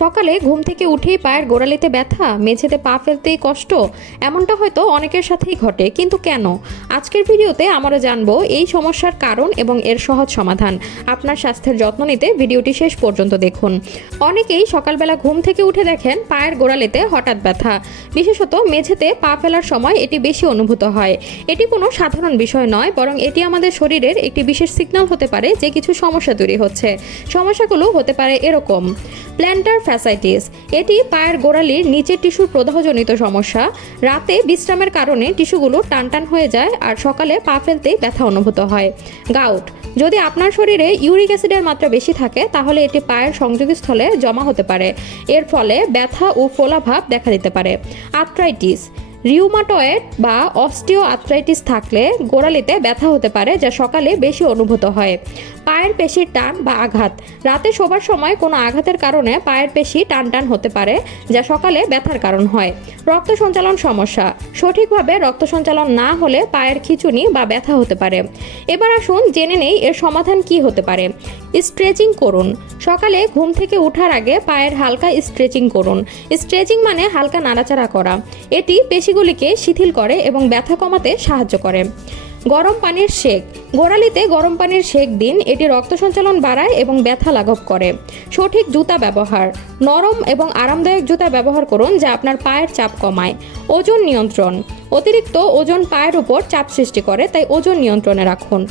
সকালে ঘুম থেকে উঠেই পায়ের গোড়ালিতে ব্যথা, মেঝেতে পা ফেলতেই কষ্ট, এমনটা হয়তো অনেকের সাথেই ঘটে, কিন্তু কেন? আজকের ভিডিওতে আমরা জানবো এই সমস্যার কারণ এবং এর সহজ সমাধান। আপনার স্বাস্থ্যের যত্ন নিতে ভিডিওটি শেষ পর্যন্ত দেখুন। অনেকেই সকালবেলা ঘুম থেকে উঠে দেখেন পায়ের গোড়ালিতে হঠাৎ ব্যথা, বিশেষত মেঝেতে পা ফেলার সময় এটি বেশি অনুভূত হয়। এটি কোনো সাধারণ বিষয় নয়, বরং এটি আমাদের শরীরের একটি বিশেষ সিগন্যাল হতে পারে যে কিছু সমস্যা তৈরি হচ্ছে। সমস্যাগুলো হতে পারে এরকম: প্ল্যান্টার ফ্যাসাইটিস, এটি পায়ের গোড়ালির নিচের টিস্যুর প্রদাহজনিত সমস্যা। রাতে বিশ্রামের কারণে টিস্যুগুলো টানটান হয়ে যায় আর সকালে পা ফেলতেই ব্যথা অনুভূত হয়। গাউট, যদি আপনার শরীরে ইউরিক অ্যাসিডের মাত্রা বেশি থাকে তাহলে এটি পায়ের সংযোগস্থলে জমা হতে পারে, এর ফলে ব্যথা ও ফোলাভাব দেখা দিতে পারে। আর্থ্রাইটিস, রিউমাটয়েড বা অস্টিও আর্থ্রাইটিস থাকলে গোড়ালিতে ব্যথা হতে পারে, যা সকালে বেশি অনুভূত হয়। পায়ের পেশির টান বা আঘাত, রাতে শোবার সময় কোনো আঘাতের কারণে পায়ের পেশি টান টান হতে পারে, যা সকালে ব্যথার কারণ হয়। রক্ত সঞ্চালন সমস্যা, সঠিকভাবে রক্ত সঞ্চালন না হলে পায়ের খিঁচুনি বা ব্যথা হতে পারে। এবার আসুন জেনে নেই এর সমাধান কি হতে পারে। স্ট্রেচিং করুন, সকালে ঘুম থেকে ওঠার আগে পায়ের হালকা স্ট্রেচিং করুন। স্ট্রেচিং মানে হালকা নাড়াচাড়া করা, এটি পেশিগুলিকে শিথিল করে এবং ব্যথা কমাতে সাহায্য করে। গরম পানির সেক, গোড়ালিতে গরম পানির সেক দিন, এটি রক্ত সঞ্চালন বাড়ায় এবং ব্যথা লাঘব করে। সঠিক জুতা ব্যবহার, নরম এবং আরামদায়ক জুতা ব্যবহার করুন যা আপনার পায়ের চাপ কমায়। ওজন নিয়ন্ত্রণ, অতিরিক্ত ওজন পায়ের উপর চাপ সৃষ্টি করে, তাই ওজন নিয়ন্ত্রণে রাখুন।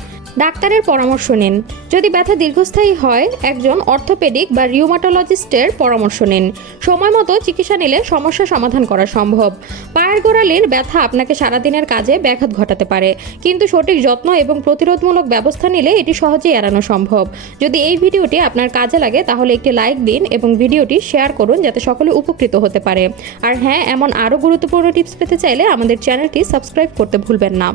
ডাক্তারের পরামর্শ নিন, যদি ব্যথা দীর্ঘস্থায়ী হয় একজন অর্থোপেডিক বা রিউমাটোলজিস্টের পরামর্শ নিন। সময় মতো চিকিৎসা নিলে সমস্যা সমাধান করা সম্ভব। পায়ের গোড়ালির ব্যথা আপনাকে সারাদিনের কাজে ব্যাঘাত ঘটাতে পারে, কিন্তু সঠিক যত্ন এবং প্রতিরোধমূলক ব্যবস্থা নিলে এটি সহজেই এড়ানো সম্ভব। যদি এই ভিডিওটি আপনার কাজে লাগে তাহলে একটি লাইক দিন এবং ভিডিওটি শেয়ার করুন যাতে সকলে উপকৃত হতে পারে। আর হ্যাঁ, এমন আরও গুরুত্বপূর্ণ টিপস পেতে চাইলে আমাদের চ্যানেলটি সাবস্ক্রাইব করতে ভুলবেন না।